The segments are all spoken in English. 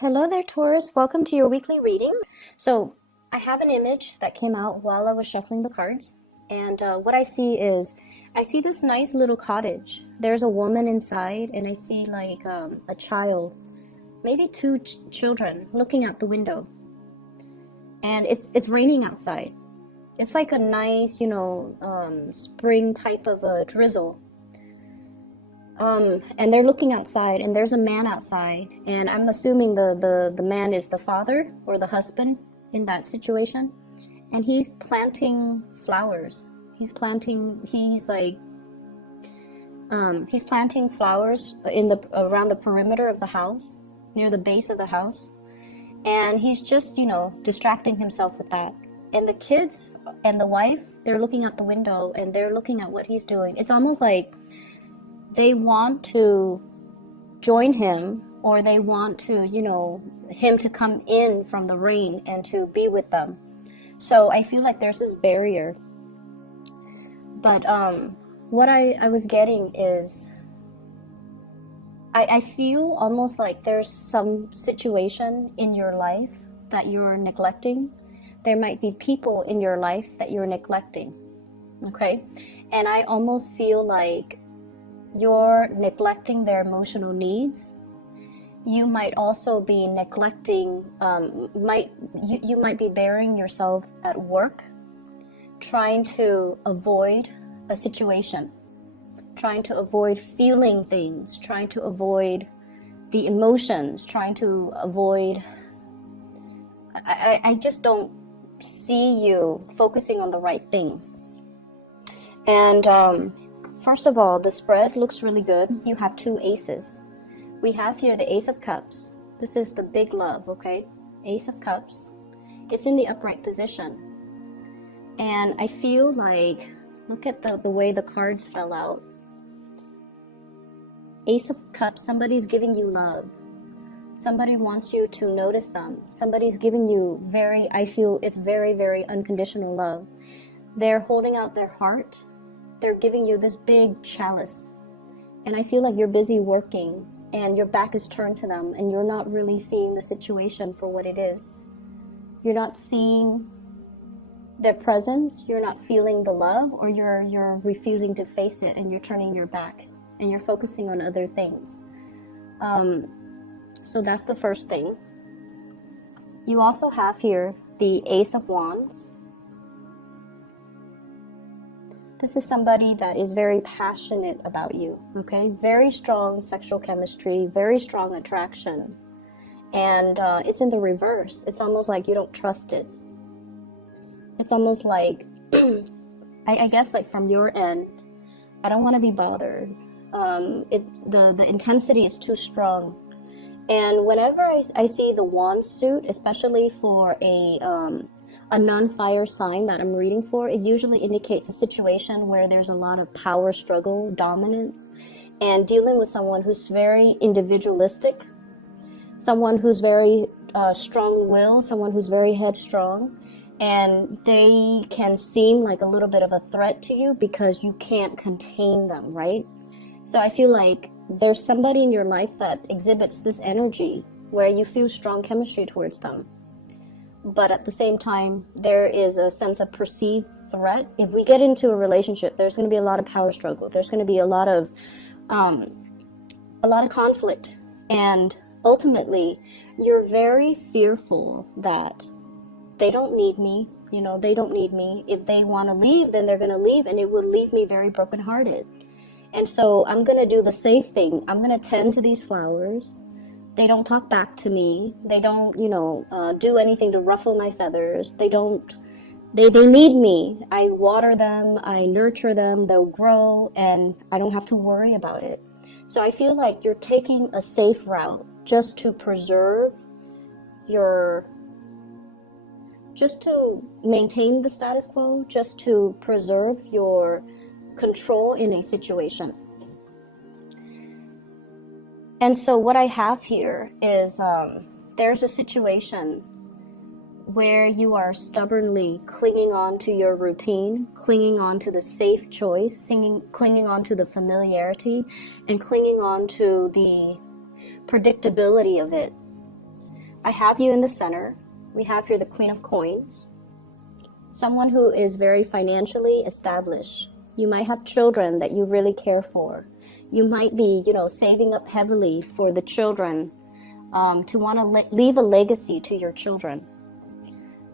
Hello there, Taurus. Welcome to your weekly reading. So, I have an image that came out while I was shuffling the cards, and what I see is I see this nice little cottage. There's a woman inside, and I see like a child, maybe two children, looking out the window. And it's raining outside. It's like a nice, spring type of a drizzle. And they're looking outside, and there's a man outside, and I'm assuming the man is the father or the husband in that situation, and he's planting flowers. He's planting flowers around the perimeter of the house, near the base of the house, and he's just distracting himself with that. And the kids and the wife, they're looking out the window and they're looking at what he's doing. It's almost like they want to join him, or they want to, him to come in from the rain and to be with them. So I feel like there's this barrier. But what I was getting is I feel almost like there's some situation in your life that you're neglecting. There might be people in your life that you're neglecting. Okay? And I almost feel like you're neglecting their emotional needs. You might also be neglecting, you might be burying yourself at work, trying to avoid a situation, trying to avoid feeling things, trying to avoid the emotions, trying to avoid. I just don't see you focusing on the right things. And first of all, the spread looks really good. You have two aces. We have here the Ace of Cups. This is the big love, okay? Ace of Cups. It's in the upright position. And I feel like, look at the way the cards fell out. Ace of Cups, somebody's giving you love. Somebody wants you to notice them. Somebody's giving you I feel it's very, very unconditional love. They're holding out their heart. They're giving you this big chalice, and I feel like you're busy working and your back is turned to them, and you're not really seeing the situation for what it is. You're not seeing their presence, you're not feeling the love, or you're refusing to face it, and you're turning your back and you're focusing on other things. So that's the first thing. You also have here the Ace of Wands. This is somebody that is very passionate about you, okay? Very strong sexual chemistry, very strong attraction. And it's in the reverse. It's almost like you don't trust it. It's almost like, I guess like from your end, I don't want to be bothered. The intensity is too strong. And whenever I see the wand suit, especially for a non-fire sign that I'm reading for, it usually indicates a situation where there's a lot of power struggle, dominance, and dealing with someone who's very individualistic, someone who's very strong-willed, someone who's very headstrong, and they can seem like a little bit of a threat to you because you can't contain them, right? So I feel like there's somebody in your life that exhibits this energy where you feel strong chemistry towards them. But at the same time, there is a sense of perceived threat. If we get into a relationship, there's going to be a lot of power struggle. There's going to be a lot of conflict. And ultimately, you're very fearful that they don't need me. They don't need me. If they want to leave, then they're going to leave, and it will leave me very brokenhearted. And so I'm going to do the safe thing. I'm going to tend to these flowers. They don't talk back to me. They don't, do anything to ruffle my feathers. They need me. I water them. I nurture them. They'll grow, and I don't have to worry about it. So I feel like you're taking a safe route just to maintain the status quo, just to preserve your control in a situation. And so what I have here is there's a situation where you are stubbornly clinging on to your routine, clinging on to the safe choice, clinging on to the familiarity, and clinging on to the predictability of it. I have you in the center. We have here the Queen of Coins. Someone who is very financially established. You might have children that you really care for. You might be, saving up heavily for the children, to want to leave a legacy to your children.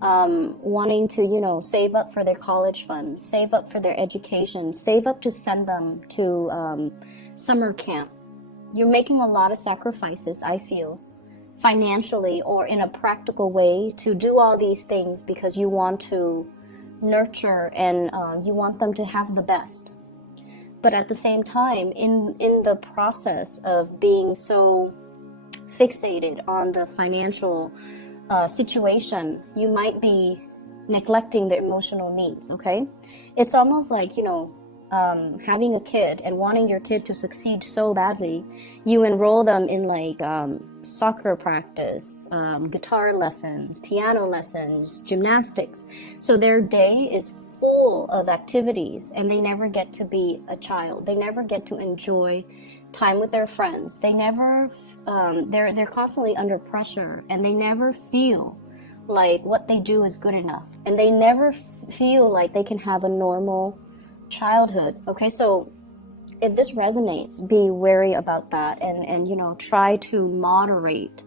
Wanting to, save up for their college funds, save up for their education, save up to send them to summer camp. You're making a lot of sacrifices, I feel, financially or in a practical way to do all these things because you want to nurture and you want them to have the best. But at the same time, in the process of being so fixated on the financial situation, you might be neglecting their emotional needs, okay? It's almost like, having a kid and wanting your kid to succeed so badly, you enroll them in like soccer practice, guitar lessons, piano lessons, gymnastics. So their day is full of activities and they never get to be a child. They never get to enjoy time with their friends. They never, they're constantly under pressure and they never feel like what they do is good enough. And they never feel like they can have a normal childhood. Okay, so if this resonates, be wary about that and try to moderate.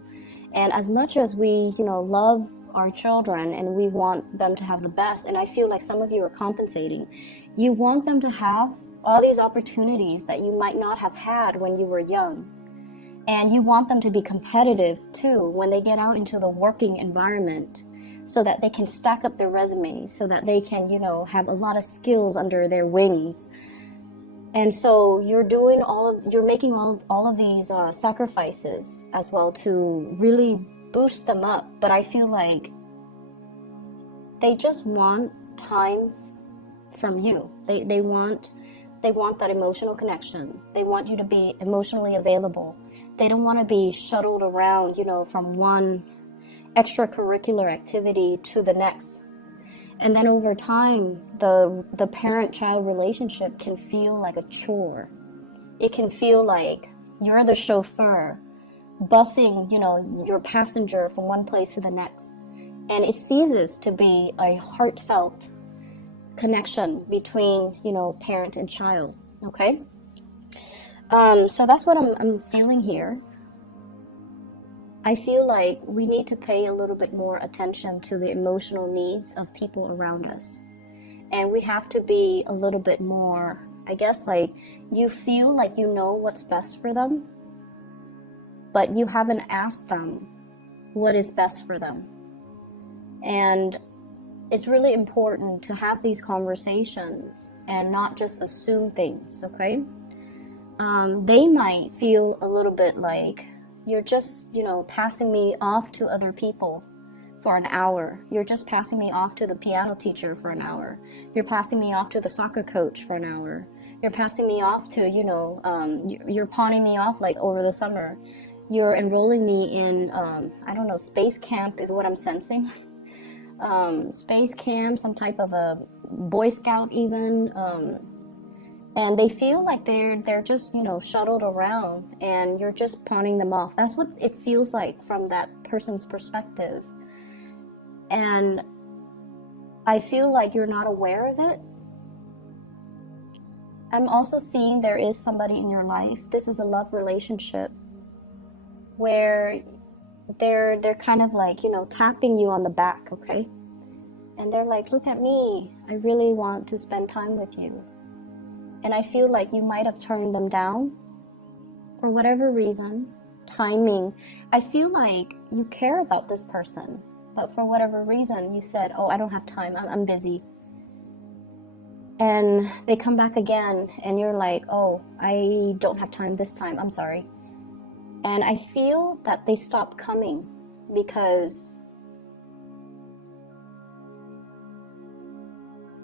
And as much as we love our children and we want them to have the best, and I feel like some of you are compensating, you want them to have all these opportunities that you might not have had when you were young, and you want them to be competitive too when they get out into the working environment, so that they can stack up their resumes, so that they can, have a lot of skills under their wings. And so you're making all of these sacrifices as well to really boost them up. But I feel like they just want time from you. They want that emotional connection. They want you to be emotionally available. They don't want to be shuttled around, from one extracurricular activity to the next. And then over time, the parent-child relationship can feel like a chore. It can feel like you're the chauffeur, busing, your passenger from one place to the next. And it ceases to be a heartfelt connection between, parent and child, okay? So that's what I'm feeling here. I feel like we need to pay a little bit more attention to the emotional needs of people around us. And we have to be a little bit more, I guess, like you feel like you know what's best for them, but you haven't asked them what is best for them. And it's really important to have these conversations and not just assume things, okay? They might feel a little bit like, you're just, passing me off to other people for an hour. You're just passing me off to the piano teacher for an hour. You're passing me off to the soccer coach for an hour. You're passing me off to, you're pawning me off like over the summer. You're enrolling me in, space camp is what I'm sensing. Space camp, some type of a Boy Scout even. And they feel like they're just, shuttled around and you're just pawning them off. That's what it feels like from that person's perspective. And I feel like you're not aware of it. I'm also seeing there is somebody in your life. This is a love relationship where they're kind of like, tapping you on the back, okay? And they're like, look at me. I really want to spend time with you. And I feel like you might have turned them down for whatever reason, timing. I feel like you care about this person, but for whatever reason, you said, oh, I don't have time, I'm busy. And they come back again, and you're like, oh, I don't have time this time, I'm sorry. And I feel that they stopped coming because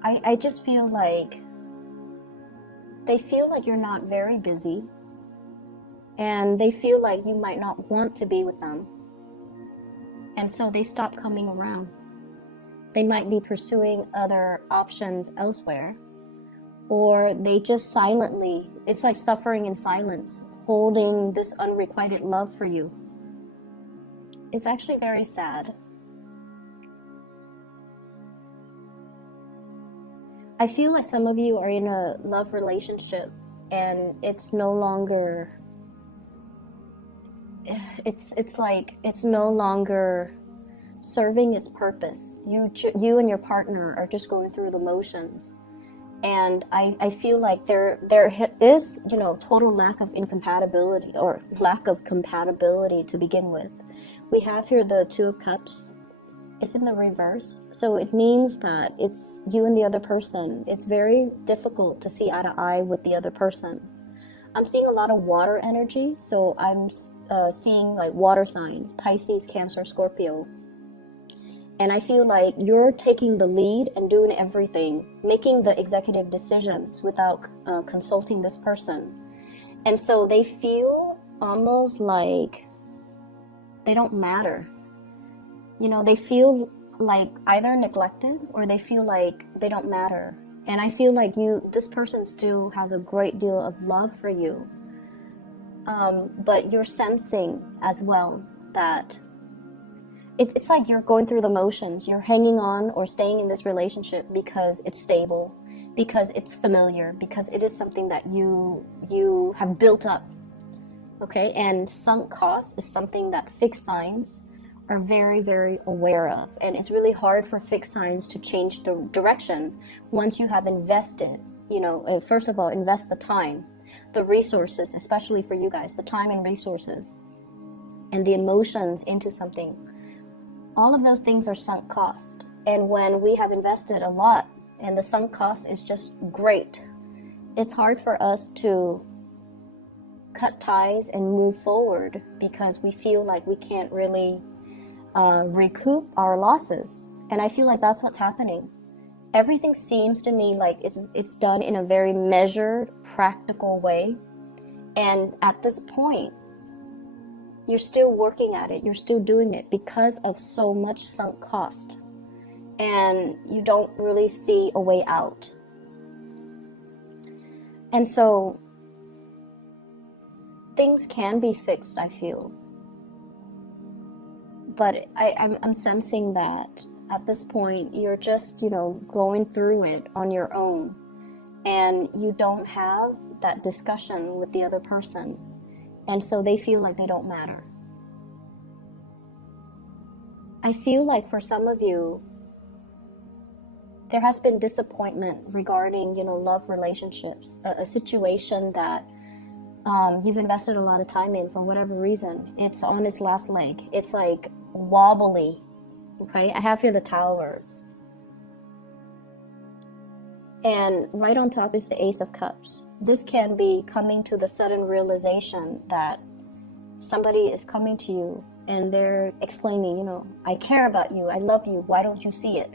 I just feel like they feel like you're not very busy, and they feel like you might not want to be with them. And so they stop coming around. They might be pursuing other options elsewhere, or they just silently, it's like suffering in silence, holding this unrequited love for you. It's actually very sad. I feel like some of you are in a love relationship and it's no longer, it's like it's no longer serving its purpose. You and your partner are just going through the motions. And I feel like there is, you know, total lack of incompatibility or lack of compatibility to begin with. We have here the Two of Cups. It's in the reverse. So it means that it's you and the other person. It's very difficult to see eye to eye with the other person. I'm seeing a lot of water energy. So I'm seeing like water signs, Pisces, Cancer, Scorpio. And I feel like you're taking the lead and doing everything, making the executive decisions without consulting this person. And so they feel almost like they don't matter. You know, they feel like either neglected or they feel like they don't matter. And I feel like this person still has a great deal of love for you. But you're sensing as well that it's like you're going through the motions. You're hanging on or staying in this relationship because it's stable, because it's familiar, because it is something that you have built up. Okay, and sunk cost is something that fixed signs are very, very aware of. And it's really hard for fixed signs to change the direction once you have invested. You know, first of all, invest the time, the resources, especially for you guys, the time and resources, and the emotions into something. All of those things are sunk cost. And when we have invested a lot and the sunk cost is just great, it's hard for us to cut ties and move forward because we feel like we can't really recoup our losses. And I feel like that's what's happening. Everything seems to me like it's done in a very measured, practical way. And at this point, you're still working at it. You're still doing it because of so much sunk cost. And you don't really see a way out. And so things can be fixed, I feel. But I'm sensing that at this point, you're just, you know, going through it on your own. And you don't have that discussion with the other person. And so they feel like they don't matter. I feel like for some of you, there has been disappointment regarding, you know, love relationships, a situation that you've invested a lot of time in for whatever reason. It's on its last leg. It's like wobbly. Okay, I have here the Tower. And right on top is the Ace of Cups. This can be coming to the sudden realization that somebody is coming to you and they're exclaiming, you know, I care about you, I love you, why don't you see it?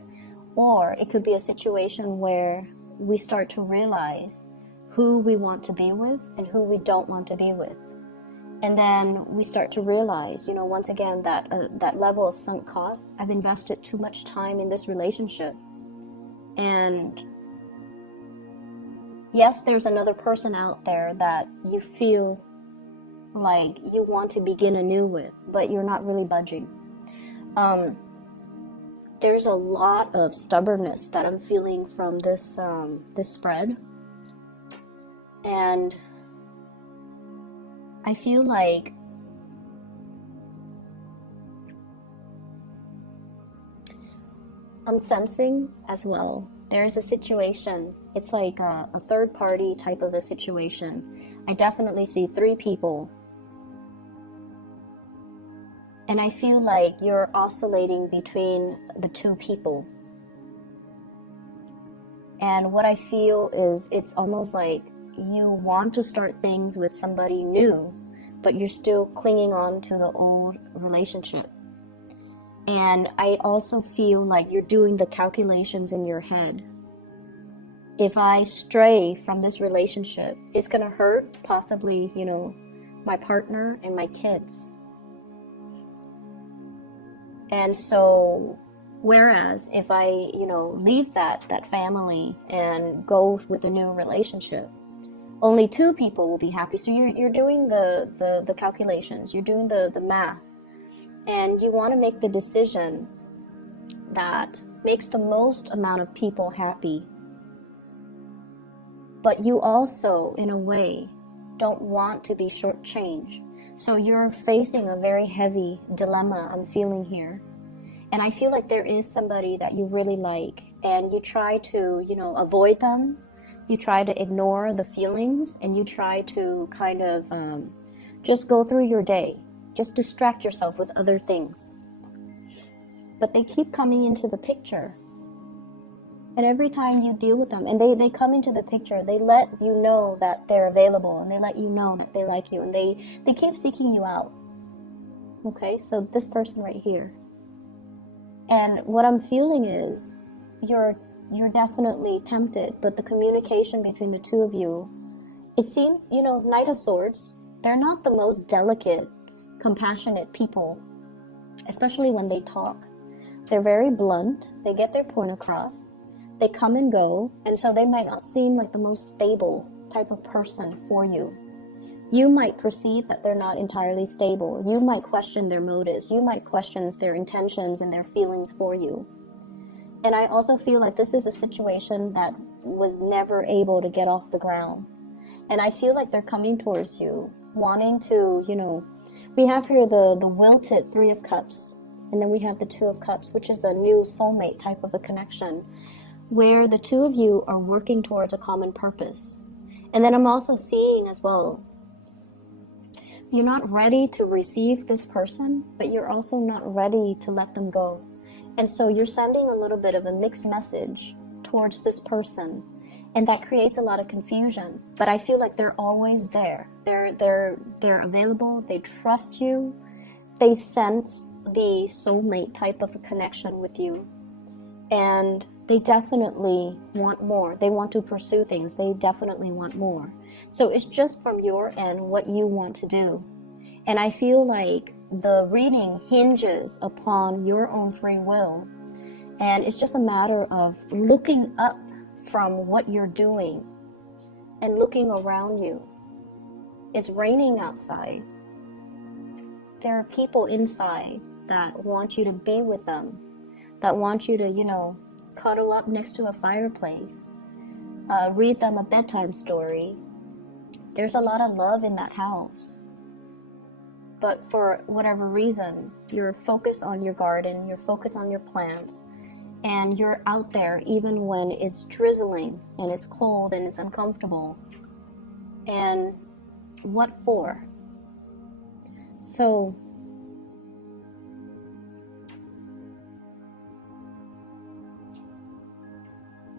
Or it could be a situation where we start to realize who we want to be with and who we don't want to be with. And then we start to realize, you know, once again, that that level of sunk costs, I've invested too much time in this relationship. And yes, there's another person out there that you feel like you want to begin anew with, but you're not really budging. There's a lot of stubbornness that I'm feeling from this spread. And I feel like I'm sensing as well, there's a situation, it's like a third party type of a situation. I definitely see 3 people. And I feel like you're oscillating between the 2 people. And what I feel is it's almost like you want to start things with somebody new, but you're still clinging on to the old relationship. And I also feel like you're doing the calculations in your head. If I stray from this relationship, it's going to hurt possibly, you know, my partner and my kids. And so, whereas if I, you know, leave that family and go with a new relationship, only 2 people will be happy. So you're doing the calculations, you're doing the math. And you want to make the decision that makes the most amount of people happy. But you also, in a way, don't want to be shortchanged. So you're facing a very heavy dilemma I'm feeling here. And I feel like there is somebody that you really like, and you try to, avoid them. You try to ignore the feelings, and you try to kind of just go through your day. Just distract yourself with other things. But they keep coming into the picture. And every time you deal with them, and they come into the picture, they let you know that they're available, and they let you know that they like you, and they keep seeking you out. Okay, so this person right here. And what I'm feeling is you're definitely tempted, but the communication between the two of you, it seems, Knight of Swords, they're not the most delicate, compassionate people, especially when they talk. They're very blunt, they get their point across. They come and go, and so they might not seem like the most stable type of person for you. You might perceive that they're not entirely stable. You might question their motives. You might question their intentions and their feelings for you. And I also feel like this is a situation that was never able to get off the ground. And I feel like they're coming towards you, wanting to, we have here the wilted Three of Cups, and then we have the Two of Cups, which is a new soulmate type of a connection, where the two of you are working towards a common purpose. And then I'm also seeing as well, you're not ready to receive this person, but you're also not ready to let them go. And so you're sending a little bit of a mixed message towards this person, and that creates a lot of confusion. But I feel like they're always there. They're available, they trust you, they sense the soulmate type of a connection with you. And they definitely want more. They want to pursue things. They definitely want more. So it's just from your end what you want to do. And I feel like the reading hinges upon your own free will. And it's just a matter of looking up from what you're doing and looking around you. It's raining outside. There are people inside that want you to be with them, that want you to, cuddle up next to a fireplace, read them a bedtime story. There's a lot of love in that house. But for whatever reason, you're focused on your garden, you're focused on your plants, and you're out there even when it's drizzling and it's cold and it's uncomfortable. And what for? So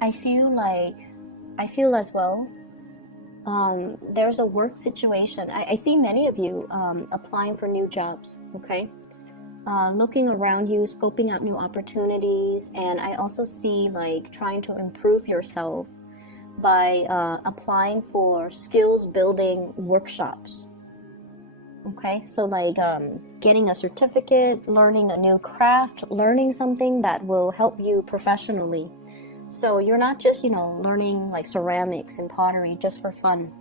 I feel as well, there's a work situation. I see many of you applying for new jobs, okay? Looking around you, scoping out new opportunities, and I also see trying to improve yourself by applying for skills building workshops, okay? So getting a certificate, learning a new craft, learning something that will help you professionally. So you're not just, learning ceramics and pottery just for fun.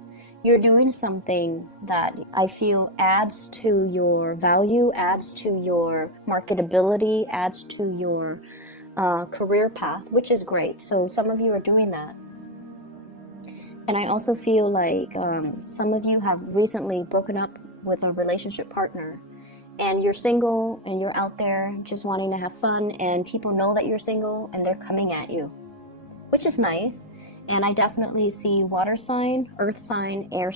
You're doing something that I feel adds to your value, adds to your marketability, adds to your career path, which is great. So some of you are doing that. And I also feel like some of you have recently broken up with a relationship partner. And you're single and you're out there just wanting to have fun, and people know that you're single and they're coming at you, which is nice. And I definitely see water sign, earth sign, air,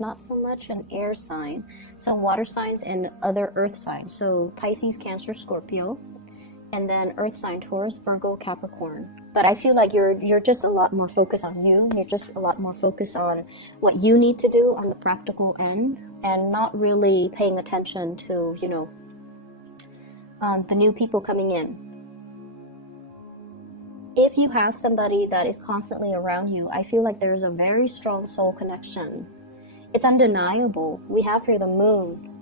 not so much an air sign. So water signs and other earth signs. So Pisces, Cancer, Scorpio, and then earth sign, Taurus, Virgo, Capricorn. But I feel like you're just a lot more focused on you. You're just a lot more focused on what you need to do on the practical end, and not really paying attention to, the new people coming in. If you have somebody that is constantly around you, I feel like there's a very strong soul connection. It's undeniable. We have here the moon.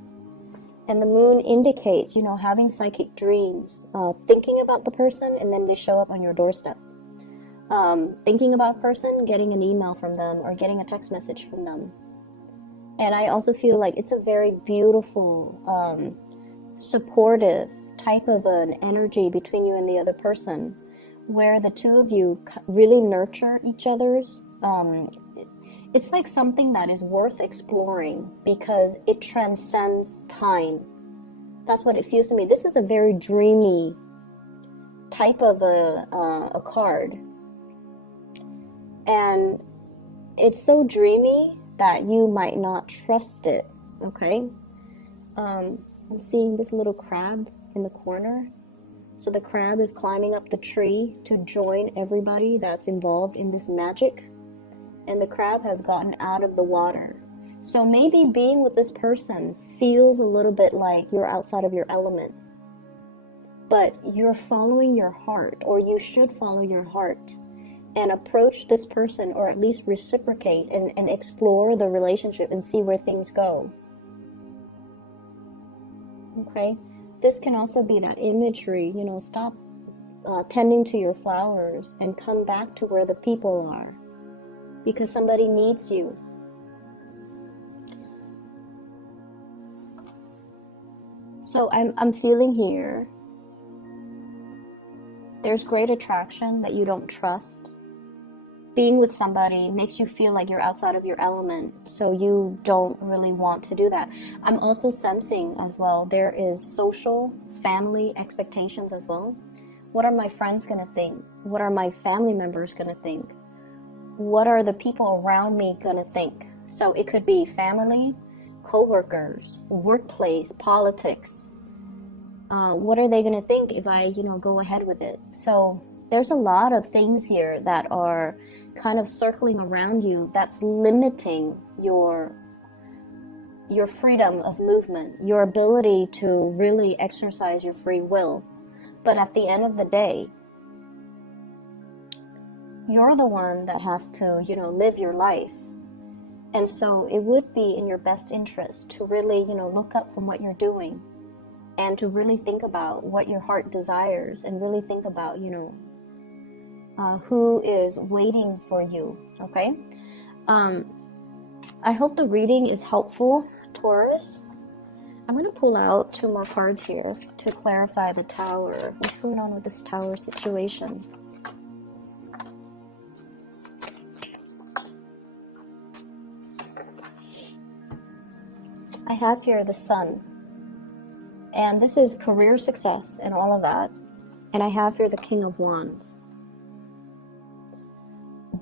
And the moon indicates, having psychic dreams, thinking about the person, and then they show up on your doorstep. Thinking about a person, getting an email from them, or getting a text message from them. And I also feel like it's a very beautiful supportive type of an energy between you and the other person, where the two of you really nurture each other's. It's like something that is worth exploring because it transcends time. That's what it feels to me. This is a very dreamy type of a card. And it's so dreamy that you might not trust it, okay? I'm seeing this little crab in the corner. So the crab is climbing up the tree to join everybody that's involved in this magic. And the crab has gotten out of the water. So maybe being with this person feels a little bit like you're outside of your element. But you're following your heart, or you should follow your heart, and approach this person, or at least reciprocate and explore the relationship and see where things go. Okay? This can also be that imagery, stop tending to your flowers and come back to where the people are. Because somebody needs you. So I'm feeling here, there's great attraction that you don't trust. Being with somebody makes you feel like you're outside of your element, so you don't really want to do that. I'm also sensing as well, there is social, family expectations as well. What are my friends going to think? What are my family members going to think? What are the people around me going to think? So it could be family, co-workers, workplace, politics. What are they going to think if I, go ahead with it? So there's a lot of things here that are kind of circling around you that's limiting your freedom of movement, your ability to really exercise your free will. But at the end of the day, you're the one that has to, live your life. And so it would be in your best interest to really, look up from what you're doing and to really think about what your heart desires and really think about, who is waiting for you, okay? I hope the reading is helpful, Taurus. I'm going to pull out 2 more cards here to clarify the Tower. What's going on with this Tower situation? I have here the Sun, and this is career success and all of that. And I have here the King of Wands.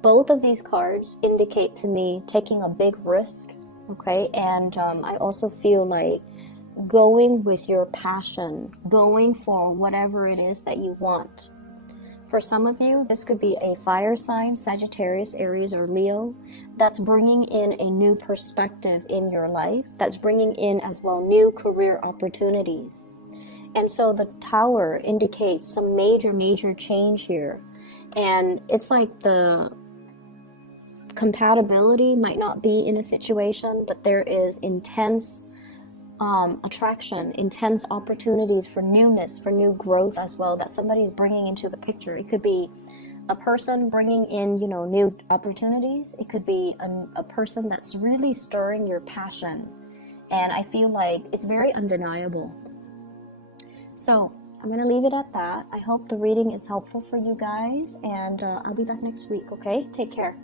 Both of these cards indicate to me taking a big risk, okay? And I also feel like going with your passion, going for whatever it is that you want. For some of you, this could be a fire sign, Sagittarius, Aries, or Leo, that's bringing in a new perspective in your life, that's bringing in as well new career opportunities. And so the Tower indicates some major change here. And it's like the compatibility might not be in a situation, but there is intense attraction, intense opportunities for newness, for new growth as well, that somebody's bringing into the picture. It could be a person bringing in, new opportunities. It could be a person that's really stirring your passion. And I feel like it's very undeniable. So I'm going to leave it at that. I hope the reading is helpful for you guys, and I'll be back next week, okay? Take care.